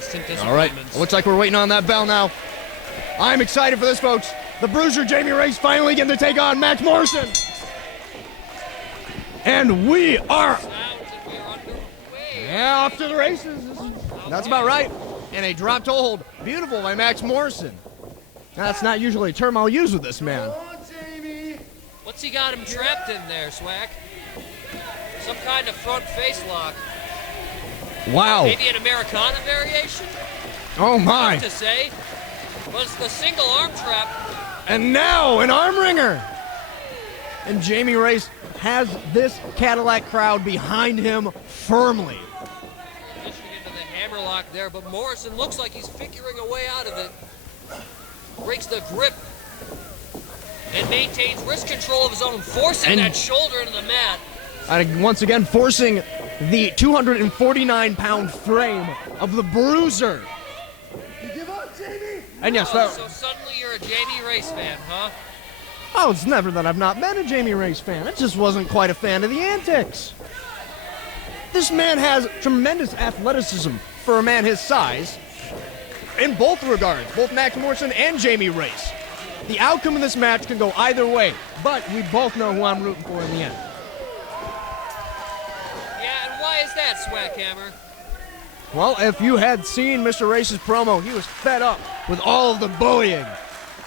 constant All right, disappointments. looks like we're waiting on that bell now. I'm excited for this, folks. The Bruiser Jamie Race finally getting to take on Maxx Morrison. And we are off to the races. That's about right. And a drop toe hold. Beautiful by Maxx Morrison. That's not usually a term I'll use with this man. What's he got him trapped in there, Swack? Some kind of front face lock. Wow. Maybe an Americana variation? Oh my. Tough to say. But it's the single arm trap. And now an arm wringer. And Jamie Race has this Cadillac crowd behind him firmly. Pushing into the hammerlock there, but Morrison looks like he's figuring a way out of it. Breaks the grip and maintains wrist control of his own, forcing that shoulder into the mat. Once again, forcing the 249-pound frame of the Bruiser. You give up, Jamie? And yes, So suddenly you're a Jamie Race fan, huh? Oh, it's never that I've not been a Jamie Race fan. I just wasn't quite a fan of the antics. This man has tremendous athleticism for a man his size in both regards, both Maxx Morrison and Jamie Race. The outcome of this match can go either way, but we both know who I'm rooting for in the end. Yeah, and why is that, Swackhammer? Well, if you had seen Mr. Race's promo, he was fed up with all of the bullying,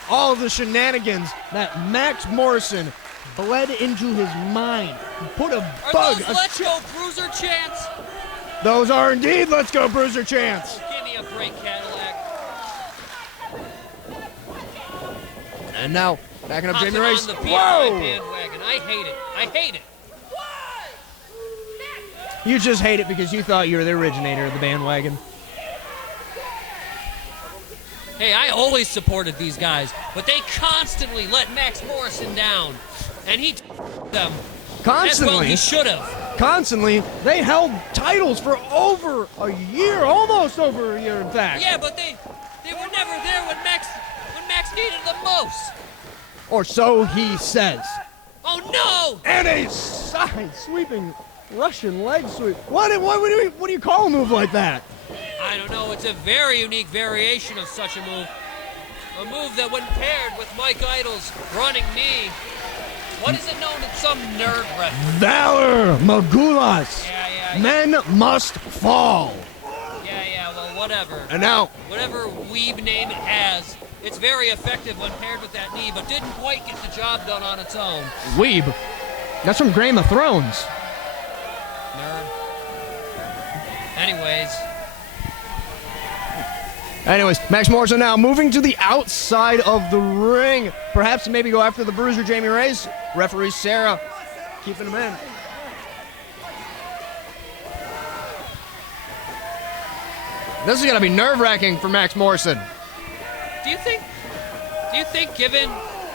all of the shenanigans that Maxx Morrison bled into his mind. He put a bug. Are those Let's Go Bruiser chants? Those are indeed Let's Go Bruiser chants. Give me a break, Cadillac. And now, backing up Hopping Jamie Race. on the Whoa! PI bandwagon. I hate it. I hate it. You just hate it because you thought you were the originator of the bandwagon. Hey, I always supported these guys, but they constantly let Maxx Morrison down. And he them. Constantly. As well he should have. Constantly. They held titles for over a year, almost over a year, in fact. Yeah, but they were never there when Maxx needed them most. Or so he says. Oh no! And a side sweeping Russian leg sweep. What do you call a move like that? I don't know. It's a very unique variation of such a move. A move that when paired with Mike Idol's running knee, what is it known in some nerd wrestling? Valor Magulas. Yeah. Men must fall. Yeah, well, whatever. And now, Whatever weeb name it has, it's very effective when paired with that knee, but didn't quite get the job done on its own. Weeb. That's from Game of Thrones. Nerd. Anyways, Maxx Morrison now moving to the outside of the ring. Perhaps maybe go after the Bruiser Jamie Race. Referee Sarah keeping him in. This is going to be nerve-wracking for Maxx Morrison. Do you think given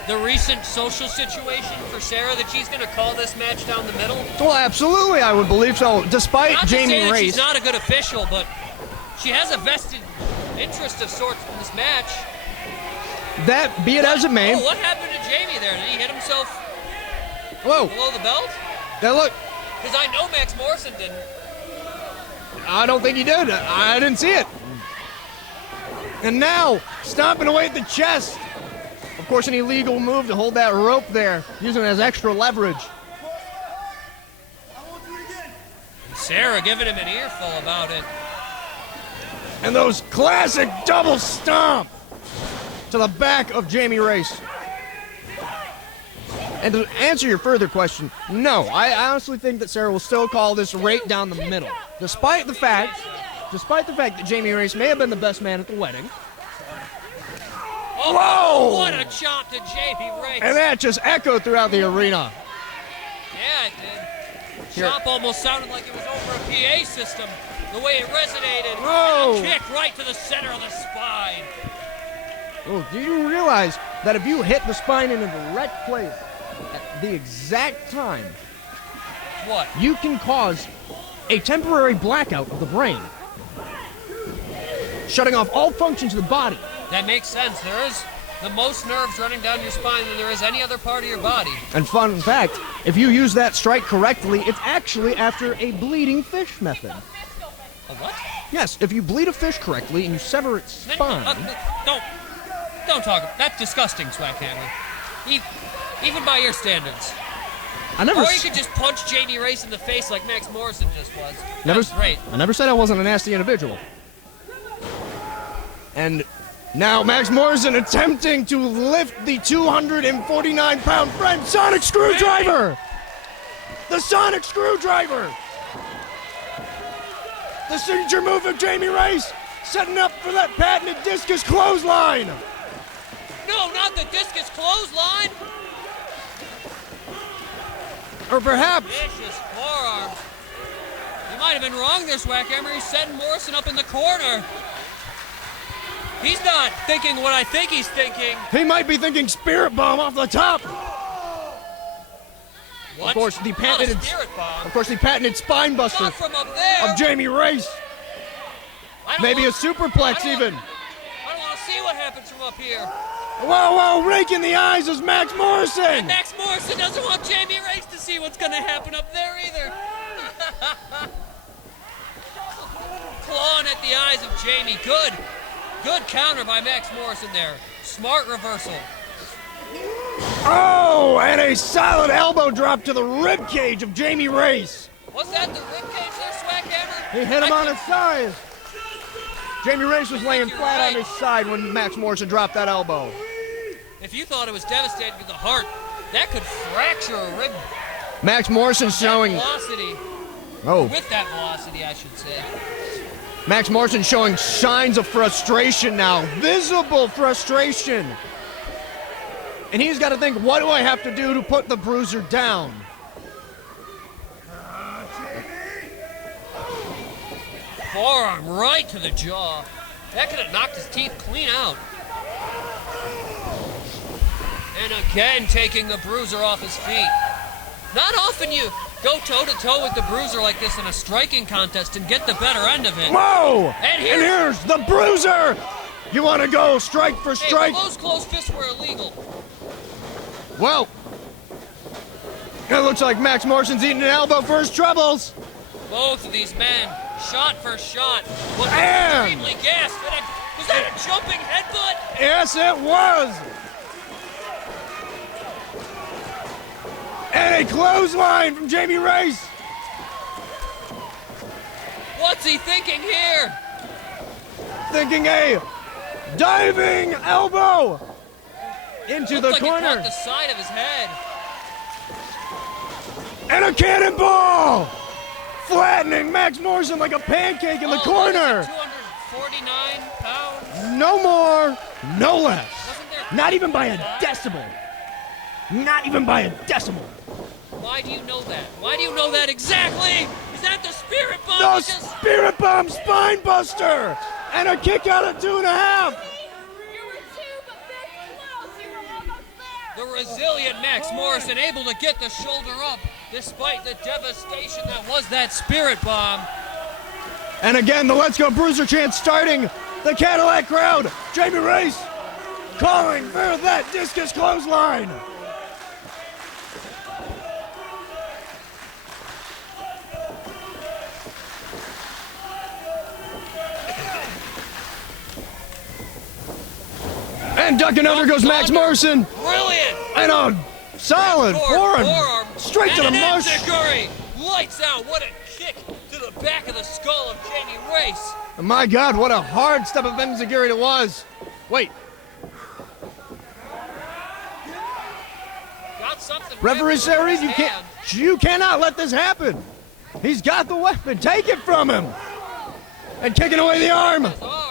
the recent social situation for Sarah that she's going to call this match down the middle? Well, absolutely, I would believe so. Despite Not to Jamie say that Race. she's not a good official, but she has a vested interest of sorts in this match. That, be it as it may. Oh, what happened to Jamie there? Did he hit himself Whoa. below the belt? Now look, Because I know Maxx Morrison didn't. I don't think he did. I didn't see it. And now, stomping away at the chest. Of course, an illegal move to hold that rope there, using it as extra leverage. Sarah giving him an earful about it. And those classic double stomp to the back of Jamie Race. And to answer your further question, no, I honestly think that Sarah will still call this right down the middle. Despite the fact that Jamie Race may have been the best man at the wedding. Oh, Whoa! what a chop to Jamie Race. And that just echoed throughout the arena. Yeah, it did. Chop almost sounded like it was over a PA system. The way it resonated. Whoa! And a kick right to the center of the spine. Oh, do you realize that if you hit the spine in a direct place at the exact time, What? you can cause a temporary blackout of the brain, shutting off all functions of the body. That makes sense. There is the most nerves running down your spine than there is any other part of your body. And fun fact, if you use that strike correctly, it's actually after a bleeding fish method. A what? Yes, if you bleed a fish correctly and you sever its spine. Don't talk. That's disgusting, Swackhammer. Even by your standards. Or you could just punch Jamie Race in the face like Max Morrison just was. That's great. I never said I wasn't a nasty individual. And now Max Morrison attempting to lift the 249-pound French Sonic Screwdriver! The Sonic Screwdriver! The signature move of Jamie Race, setting up for that patented discus clothesline! No, not the discus clothesline! Or perhaps... Vicious forearm. You might have been wrong there, Swackhammer. He's setting Morrison up in the corner. He's not thinking what I think he's thinking. He might be thinking Spirit Bomb off the top. What? Of course, the patented Spirit Bomb. Of course, the patented spine buster Not from up there. of Jamie Race. Maybe a superplex even. I don't want to see what happens from up here. Whoa, raking the eyes is Max Morrison. And Max Morrison doesn't want Jamie Race to see what's going to happen up there either. Clawing at the eyes of Jamie. Good counter by Max Morrison there. Smart reversal. Oh, and a solid elbow drop to the rib cage of Jamie Race. Was that the rib cage there, Swackhammer? He hit him on his side. Jamie Race was laying flat on his side when Max Morrison dropped that elbow. If you thought it was devastating to the heart, that could fracture a rib. Max Morrison showing... velocity. Oh. With that velocity, I should say. Max Morrison showing signs of frustration now. Visible frustration. And he's got to think, what do I have to do to put the Bruiser down? Forearm right to the jaw. That could have knocked his teeth clean out. And again, taking the Bruiser off his feet. Not often you go toe-to-toe with the Bruiser like this in a striking contest and get the better end of it. Whoa! And here's the Bruiser! You want to go strike for strike? Hey, those closed fists were illegal. Well, it looks like Max Morrison's eating an elbow for his troubles. Both of these men, shot for shot, was And- extremely gassed. Was that a jumping headbutt? Yes, it was. And a clothesline from Jamie Race. What's he thinking here? Thinking a diving elbow into the Looked like corner. He caught the side of his head. And a cannonball! Flattening Max Morrison like a pancake in the corner. 249 pounds. No more, no less. Wasn't there? Not even by a decibel. Not even by a decibel. Why do you know that? Why do you know that exactly? Is that the Spirit Bomb? The Spirit Bomb Spine Buster! And a kick out at 2.5. You were two, but very close. You were almost there. The resilient Max Morrison able to get the shoulder up despite the devastation that was that Spirit Bomb. And again, the Let's Go Bruiser chant starting. The Cadillac crowd. Jamie Race calling for that discus clothesline. And ducking under goes Max Morrison. Brilliant. And a solid forearm straight to the and an mush. enziguri. Lights out. What a kick to the back of the skull of Jamie Race. My God, what a hard step of enziguri it was. Wait. Got something. Referee Series, in his hand. you cannot let this happen. He's got the weapon. Take it from him. And kicking away the arm. His arm.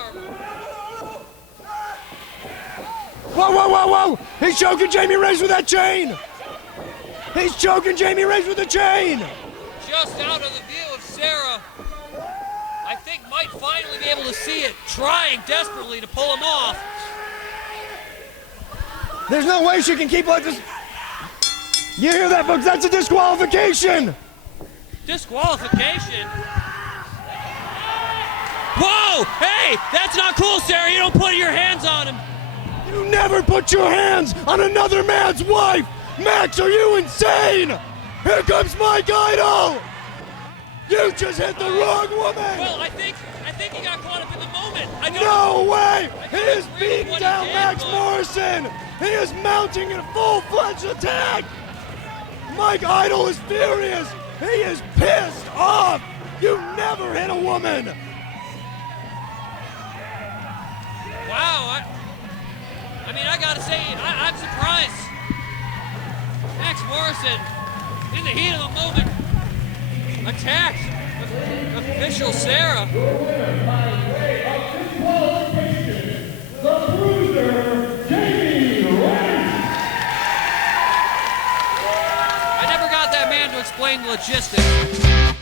Whoa. He's choking Jamie Race with that chain. He's choking Jamie Race with the chain. Just out of the view of Sarah. I think might finally be able to see it, trying desperately to pull him off. There's no way she can keep like this. You hear that, folks? That's a disqualification. Disqualification? Whoa! Hey! That's not cool, Sarah! You don't put your hands on him! You never put your hands on another man's wife! Max, are you insane? Here comes Mike Idol! You just hit the wrong woman! Well, I think he got caught up in the moment. I don't No way! He don't is agree with beating what he down did, Max but- Morrison! He is mounting a full-fledged attack! Mike Idol is furious! He is pissed off! You never hit a woman! Wow, I mean, I gotta say, I'm surprised. Max Morrison, in the heat of the moment, attacked official Sarah. The Bruiser, Jamie Rice. I never got that man to explain the logistics.